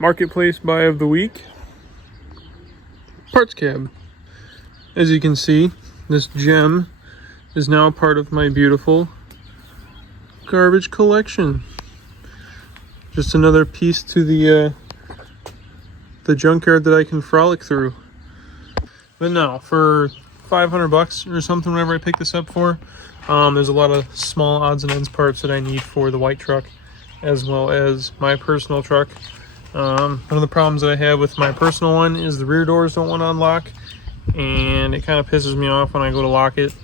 Marketplace buy of the week. Parts cab. As you can see, this gem is now part of my beautiful garbage collection. Just another piece to the junkyard that I can frolic through. But no, for $500 or something, whenever I pick this up for, there's a lot of small odds and ends parts that I need for the white truck, as well as my personal truck. One of the problems that I have with my personal one is the rear doors don't want to unlock, and it kind of pisses me off when I go to lock it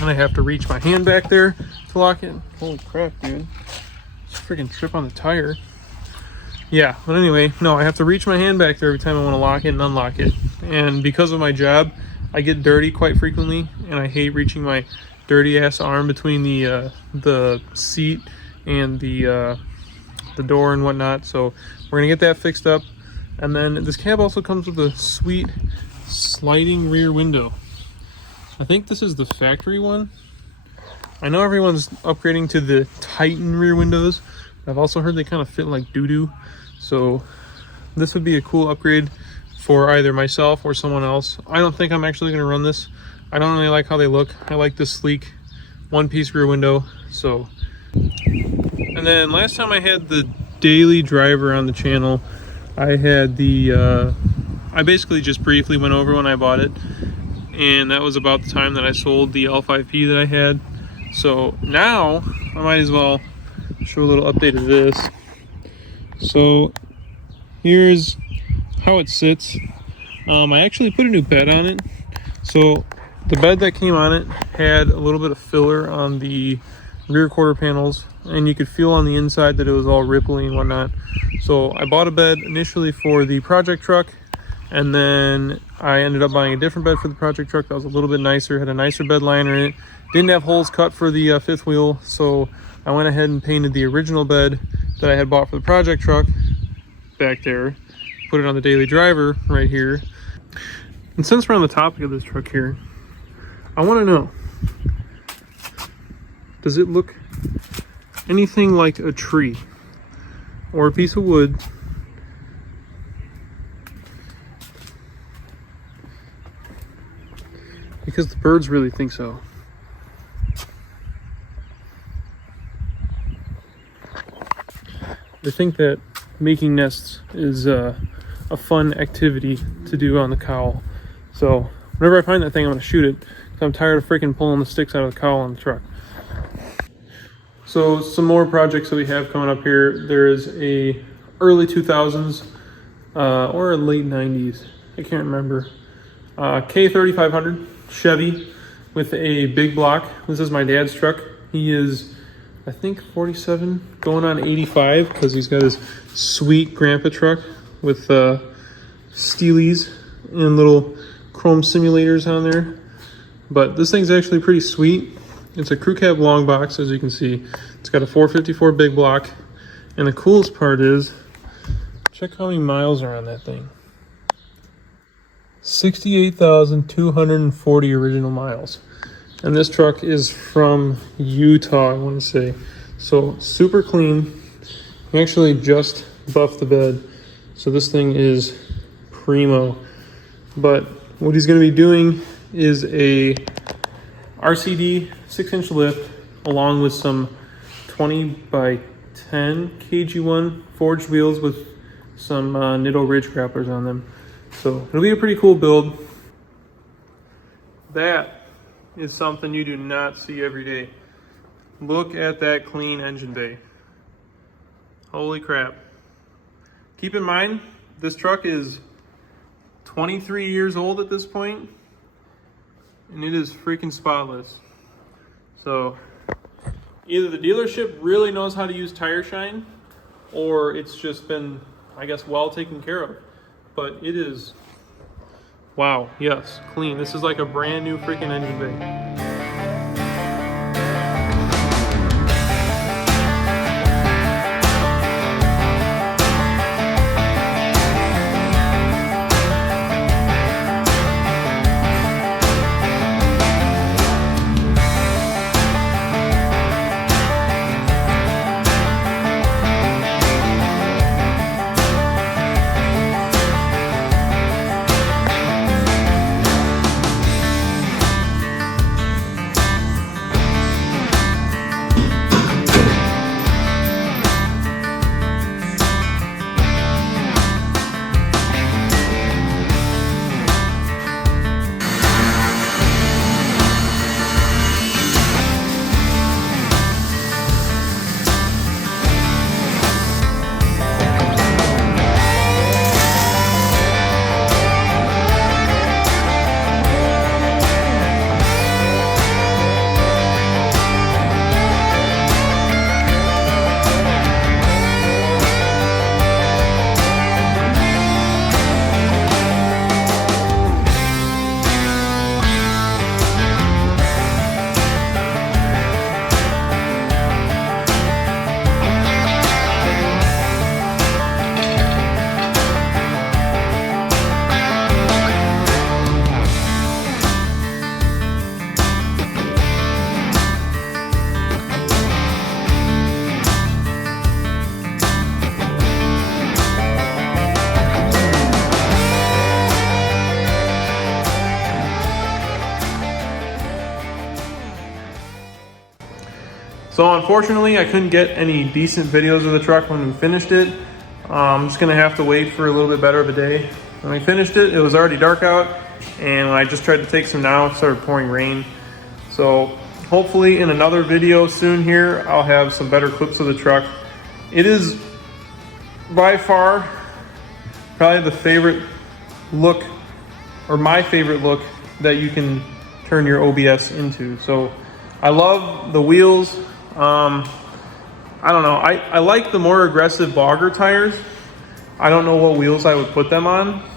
and I have to reach my hand back there to lock it. Holy crap, dude. Just freaking trip on the tire. Yeah, but anyway, no, I have to reach my hand back there every time I want to lock it and unlock it. And because of my job, I get dirty quite frequently, and I hate reaching my dirty ass arm between the seat and the door and whatnot. So we're gonna get that fixed up. And then this cab also comes with a sweet sliding rear window. I think this is the factory one. I know everyone's upgrading to the Titan rear windows, but I've also heard they kind of fit like doo-doo. So this would be a cool upgrade for either myself or someone else. I don't think I'm actually going to run this. I don't really like how they look. I like this sleek one-piece rear window. So, and then last time I had the daily driver on the channel, I had the I basically just briefly went over when I bought it, and that was about the time that I sold the L5P that I had. So now I might as well show a little update of this. So here's how it sits. I actually put a new bed on it. So the bed that came on it had a little bit of filler on the rear quarter panels, and you could feel on the inside that it was all ripply and whatnot. So I bought a bed initially for the project truck, and then I ended up buying a different bed for the project truck that was a little bit nicer, had a nicer bed liner in it, didn't have holes cut for the fifth wheel. So I went ahead and painted the original bed that I had bought for the project truck back there, put it on the daily driver right here. And since we're on the topic of this truck here, I want to know, does it look anything like a tree or a piece of wood? Because the birds really think so. They think that making nests is a fun activity to do on the cowl. So whenever I find that thing, I'm going to shoot it, because I'm tired of freaking pulling the sticks out of the cowl on the truck. So some more projects that we have coming up here. There is a early 2000s or a late 90s, I can't remember, K3500 Chevy with a big block. This is my dad's truck. He is, I think, 47 going on 85, because he's got his sweet grandpa truck with steelies and little chrome simulators on there. But this thing's actually pretty sweet. It's a crew cab long box, as you can see. It's got a 454 big block, and the coolest part is, check how many miles are on that thing. 68,240 original miles. And this truck is from Utah, I want to say. So super clean. I actually just buffed the bed, so this thing is primo. But what he's going to be doing is a RCD 6-inch lift along with some 20 by 10 kg1 forged wheels with some Nitto Ridge grapplers on them. So it'll be a pretty cool build. That is something you do not see every day. Look at that clean engine bay. Holy crap. Keep in mind, this truck is 23 years old at this point, and it is freaking spotless. So either the dealership really knows how to use tire shine, or it's just been, I guess, well taken care of. But it is, wow, yes, clean. This is like a brand new freaking engine bay. So unfortunately, I couldn't get any decent videos of the truck when we finished it. I'm just gonna have to wait for a little bit better of a day. When we finished it, it was already dark out, and when I just tried to take some now, it started pouring rain. So hopefully in another video soon here, I'll have some better clips of the truck. It is by far probably the favorite look, or my favorite look, that you can turn your OBS into. So I love the wheels. I don't know, I like the more aggressive bogger tires. I don't know what wheels I would put them on,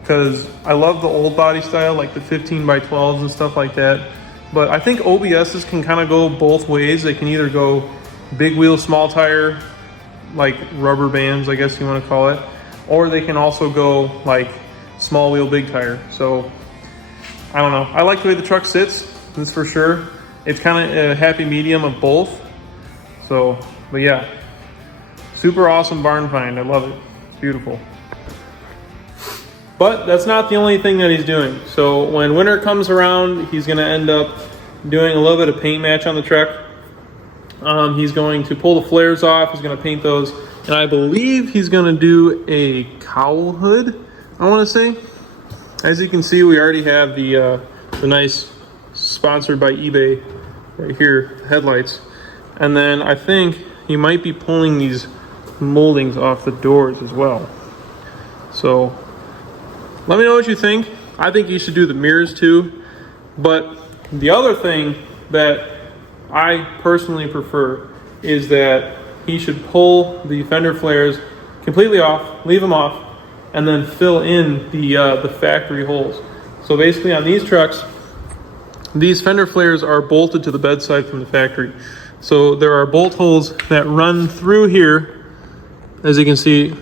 because I love the old body style, like the 15x12s and stuff like that. But I think OBSs can kind of go both ways. They can either go big wheel, small tire, like rubber bands, I guess you want to call it, or they can also go like small wheel, big tire. So I don't know. I like the way the truck sits, that's for sure. It's kind of a happy medium of both. So, but yeah, super awesome barn find. I love it. It's beautiful. But that's not the only thing that he's doing. So when winter comes around, he's going to end up doing a little bit of paint match on the truck. He's going to pull the flares off. He's going to paint those. And I believe he's going to do a cowl hood, I want to say. As you can see, we already have the nice sponsored by eBay right here, headlights. And then I think he might be pulling these moldings off the doors as well. So let me know what you think. I think you should do the mirrors too. But the other thing that I personally prefer is that he should pull the fender flares completely off, leave them off, and then fill in the factory holes. So basically on these trucks, these fender flares are bolted to the bedside from the factory. So there are bolt holes that run through here. As you can see,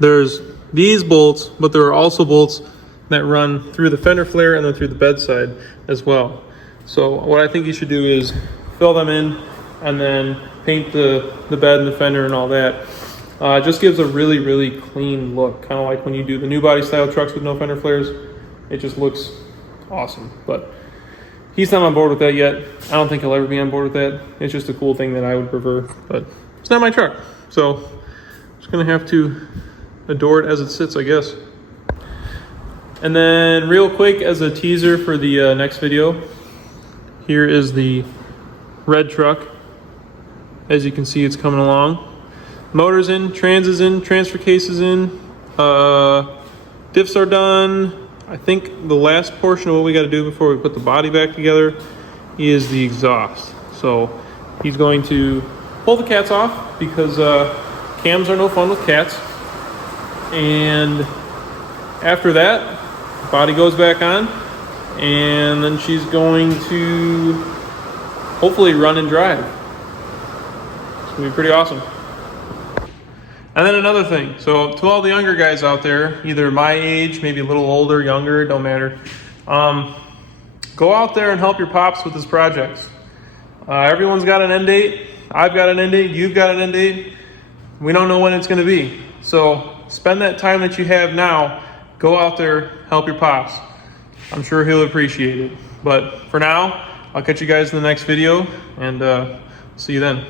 there's these bolts, but there are also bolts that run through the fender flare and then through the bedside as well. So what I think you should do is fill them in and then paint the bed and the fender and all that. It just gives a really, really clean look, kind of like when you do the new body style trucks with no fender flares. It just looks awesome. But he's not on board with that yet. I don't think he'll ever be on board with that. It's just a cool thing that I would prefer, but it's not my truck. So I'm just gonna have to adore it as it sits, I guess. And then real quick, as a teaser for the next video, here is the red truck. As you can see, it's coming along. Motor's in, trans is in, transfer case is in, diffs are done. I think the last portion of what we got to do before we put the body back together is the exhaust. So he's going to pull the cats off because cams are no fun with cats. And after that, body goes back on, and then she's going to hopefully run and drive. It's gonna be pretty awesome. And then another thing, so to all the younger guys out there, either my age, maybe a little older, younger, it don't matter. Go out there and help your pops with his projects. Everyone's got an end date. I've got an end date. You've got an end date. We don't know when it's going to be. So spend that time that you have now. Go out there, help your pops. I'm sure he'll appreciate it. But for now, I'll catch you guys in the next video, and see you then.